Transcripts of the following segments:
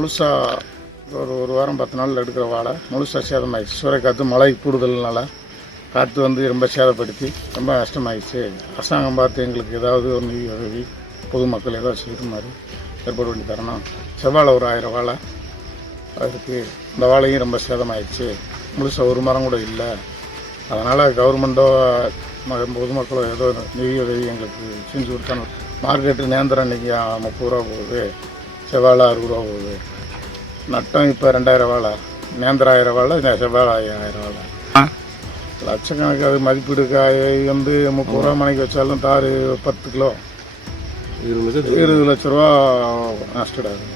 முழுசாக ஒரு வாரம் 10 நாளில் எடுக்கிற வாழை முழுசாக சேதமாகிடுச்சு. சூறைக்காற்று மழை கூடுதல்னால காற்று வந்து ரொம்ப சேதப்படுத்தி ரொம்ப கஷ்டமாயிடுச்சு. அரசாங்கம் பார்த்து எங்களுக்கு ஏதாவது ஒரு நிதி உதவி பொதுமக்கள் ஏதாவது செய்கிற மாதிரி ஏற்பாடு பண்ணி தரணும். செவ்வாழை ஒரு 1000 வாழை அதுக்கு இந்த வாழையும் ரொம்ப சேதமாயிடுச்சு. முழுசாக ஒரு மரம் கூட இல்லை. அதனால் கவர்மெண்ட்டோ பொதுமக்களோ ஏதோ நிதி உதவி எங்களுக்கு செஞ்சு கொடுத்தாங்க. மார்க்கெட்டு நேந்திரம் இன்றைக்கி 30 ரூபா போகுது, செவ்வாழை 60 ரூபா போகுது. நட்டம் இப்போ 2000 வாழை, நேந்திரம் 1000 வாழை, செவ்வாழை 1000 வாழை. லட்சக்கணக்கு அது மதிப்பீடு காய் வந்து 30 ரூபா மணிக்கு வச்சாலும் தார் 10 கிலோ 20 லட்ச ரூபா நஷ்டாகுது.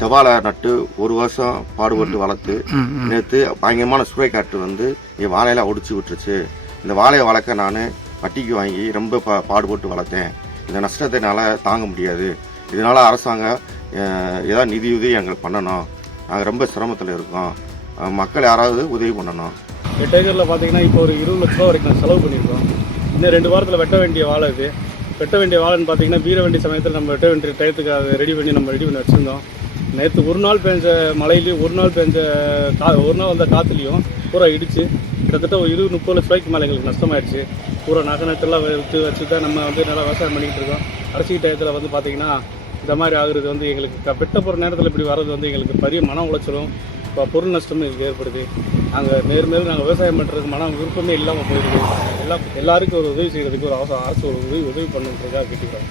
செவ்வாழை நட்டு ஒரு வருஷம் பாடுபட்டு வளர்த்து நேற்று பயங்கரமான சூறைக்காற்று வந்து என் வாழையெல்லாம் ஒடிச்சு விட்டுருச்சு. இந்த வாழையை வளர்க்க நான் வட்டிக்கு வாங்கி ரொம்ப பாடுபட்டு வளர்த்தேன். இந்த நஷ்டத்தை என்னால் தாங்க முடியாது. இதனால் அரசாங்கம் ஏதாவது நிதியுதவி எங்களுக்கு பண்ணணும். நாங்கள் ரொம்ப சிரமத்தில் இருக்கோம். மக்கள் யாராவது உதவி பண்ணணும். 8 ஏக்கரில் பார்த்தீங்கன்னா இப்போ ஒரு 20 லட்ச ரூபா வரைக்கும் செலவு பண்ணியிருக்கோம். இன்னும் 2 வாரத்தில் வெட்ட வேண்டிய வாழை இது. வெட்ட வேண்டிய வாழைன்னு பார்த்தீங்கன்னா வீர வேண்டிய சமயத்தில் நம்ம வெட்ட வேண்டிய டயத்துக்கு அதை ரெடி பண்ணி வச்சுருந்தோம். நேற்று ஒரு நாள் பெஞ்ச மழையிலையும் ஒரு நாள் வந்த காற்றுலையும் பூரா இடித்து கிட்டத்தட்ட ஒரு 20-30 லட்ச ரூபாய்க்கு மேலே எங்களுக்கு நஷ்டமாயிடுச்சு. பூரா நகனத்தெல்லாம் வச்சு தான் நம்ம வந்து நல்லா விவசாயம் பண்ணிக்கிட்டு இருக்கோம். கடைசி டயத்தில் வந்து பார்த்திங்கன்னா இந்த மாதிரி ஆகுறது வந்து எங்களுக்கு வெட்ட போகிற நேரத்தில் இப்படி வர்றது வந்து எங்களுக்கு பெரிய மன உளைச்சலும் பொருள் நஷ்டமும் எங்களுக்கு ஏற்படுது. நாங்கள் மேலும் நாங்கள் விவசாயம் பண்ணுறதுக்கு மன விருப்பமே இல்லாமல் போயிடுது. எல்லாருக்கும் ஒரு உதவி செய்கிறதுக்கு ஒரு அரசு ஒரு உதவி பண்ணுறதுக்காக கேட்டுக்கிறோம்.